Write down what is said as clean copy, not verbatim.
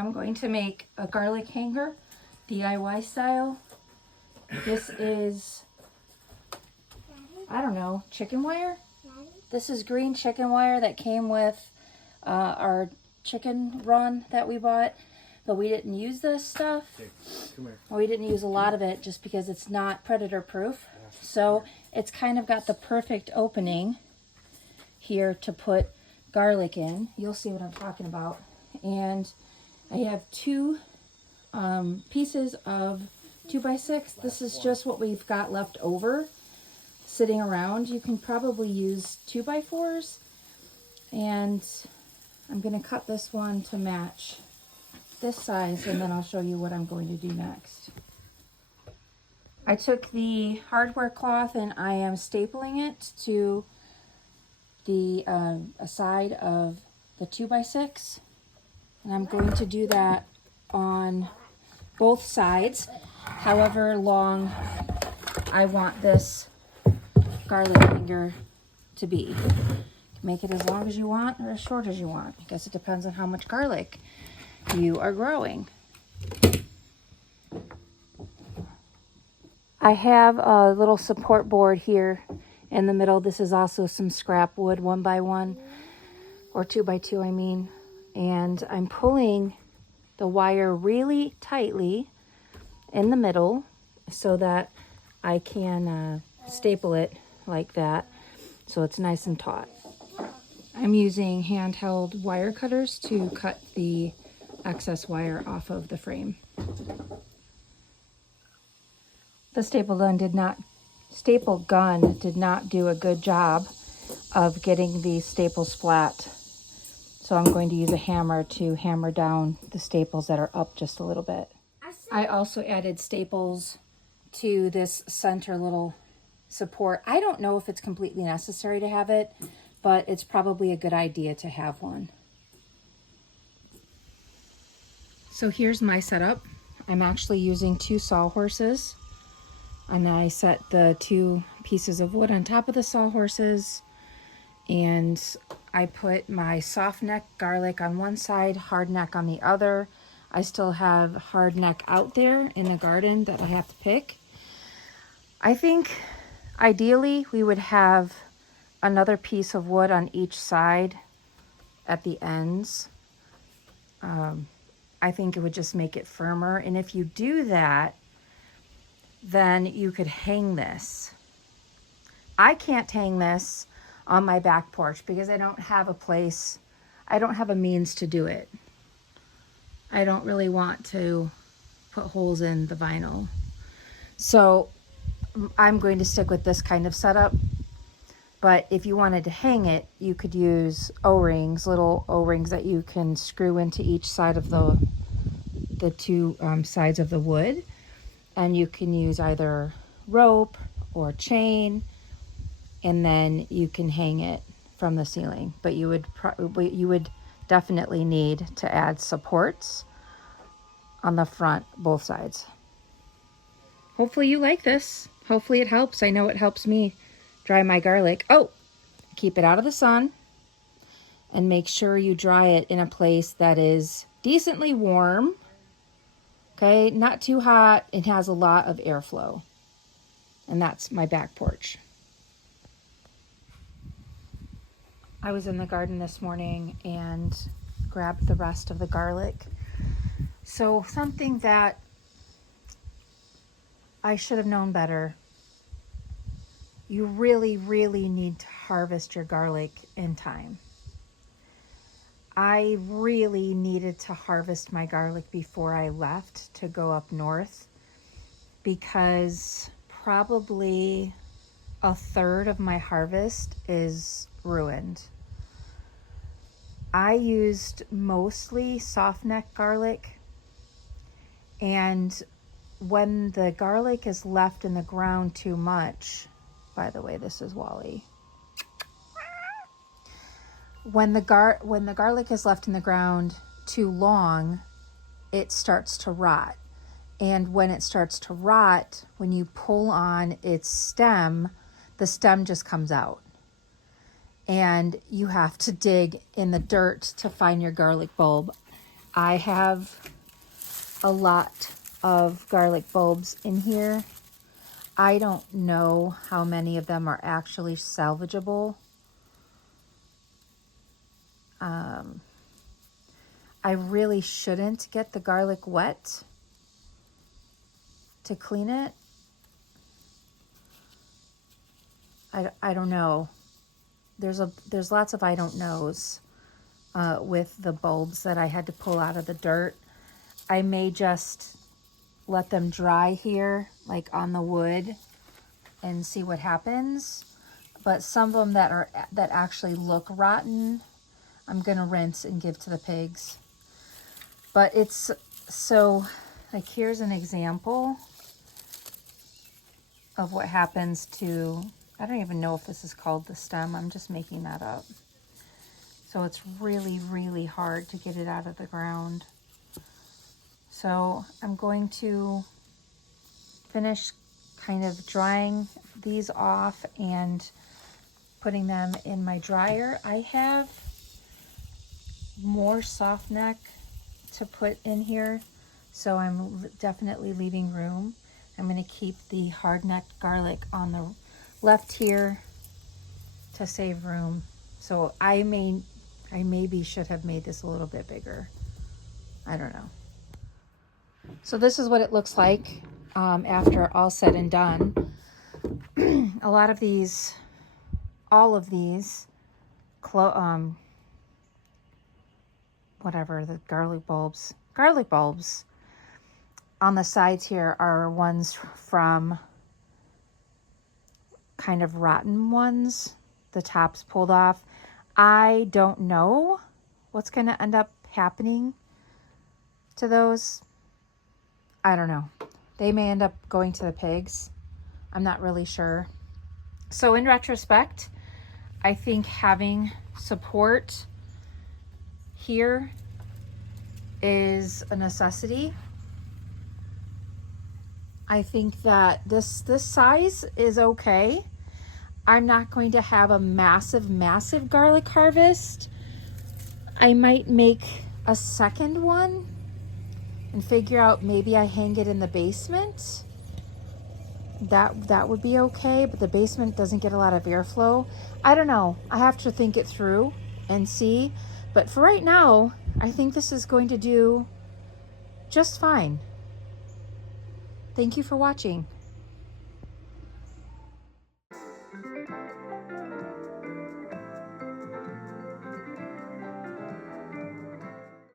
I'm going to make a garlic hanger, DIY style. This is, I don't know, chicken wire? This is green chicken wire that came with our chicken run that we bought. But we didn't use this stuff. Okay, come here. We didn't use a lot of it just because it's not predator proof. So it's kind of got the perfect opening here to put garlic in. You'll see what I'm talking about. And I have two pieces of 2x6. This is just what we've got left over sitting around. You can probably use 2x4s. And I'm going to cut this one to match this size, and then I'll show you what I'm going to do next. I took the hardware cloth and I am stapling it to the side of the 2x6, and I'm going to do that on both sides, however long I want this garlic hanger to be. Make it as long as you want or as short as you want. I guess it depends on how much garlic you are growing. I have a little support board here in the middle. This is also some scrap wood, 1x1 or 2x2 I mean, and I'm pulling the wire really tightly in the middle so that I can staple it like that so it's nice and taut. I'm using handheld wire cutters to cut the excess wire off of the frame. The staple gun did not do a good job of getting the staples flat. So I'm going to use a hammer to hammer down the staples that are up just a little bit. I also added staples to this center little support. I don't know if it's completely necessary to have it, but it's probably a good idea to have one. So here's my setup. I'm actually using 2 sawhorses, and I set the 2 pieces of wood on top of the sawhorses, and I put my soft neck garlic on one side, hard neck on the other. I still have hard neck out there in the garden that I have to pick. I think ideally we would have another piece of wood on each side at the ends. I think it would just make it firmer. And if you do that, then you could hang this. I can't hang this on my back porch because I don't have a place, I don't have a means to do it. I don't really want to put holes in the vinyl. So I'm going to stick with this kind of setup. But if you wanted to hang it, you could use O-rings, little O-rings that you can screw into each side of the 2 sides of the wood. And you can use either rope or chain, and then you can hang it from the ceiling. But you would definitely need to add supports on the front, both sides. Hopefully you like this. Hopefully it helps. I know it helps me dry my garlic. Oh, keep it out of the sun and make sure you dry it in a place that is decently warm. Okay, not too hot. It has a lot of airflow. And that's my back porch. I was in the garden this morning and grabbed the rest of the garlic. So something that I should have known better. You really, really need to harvest your garlic in time. I really needed to harvest my garlic before I left to go up north because probably a third of my harvest is ruined. I used mostly soft neck garlic, and when the garlic is left in the ground too much, by the way, this is Wally. When the garlic is left in the ground too long, it starts to rot. And when it starts to rot, when you pull on its stem, the stem just comes out. And you have to dig in the dirt to find your garlic bulb. I have a lot of garlic bulbs in here. I don't know how many of them are actually salvageable. I really shouldn't get the garlic wet to clean it. I don't know. There's lots of I don't knows with the bulbs that I had to pull out of the dirt. I may just let them dry here, like on the wood, and see what happens. But some of them that actually look rotten, I'm gonna rinse and give to the pigs. But it's so, like, here's an example of what happens to, I don't even know if this is called the stem. I'm just making that up. So it's really, really hard to get it out of the ground. So I'm going to finish kind of drying these off and putting them in my dryer. I have more soft neck to put in here, so I'm definitely leaving room. I'm going to keep the hard-necked garlic on the left here to save room. So I maybe should have made this a little bit bigger. I don't know. So this is what it looks like after all said and done. A lot of these, all of these, whatever, the garlic bulbs on the sides here are ones from kind of rotten ones, the tops pulled off. I don't know what's going to end up happening to those. I don't know. They may end up going to the pigs. I'm not really sure. So in retrospect, I think having support here is a necessity. I think that this size is okay. I'm not going to have a massive garlic harvest. I might make a second one and figure out, maybe I hang it in the basement. That would be okay, but the basement doesn't get a lot of airflow. I don't know. I have to think it through and see. But for right now, I think this is going to do just fine. Thank you for watching.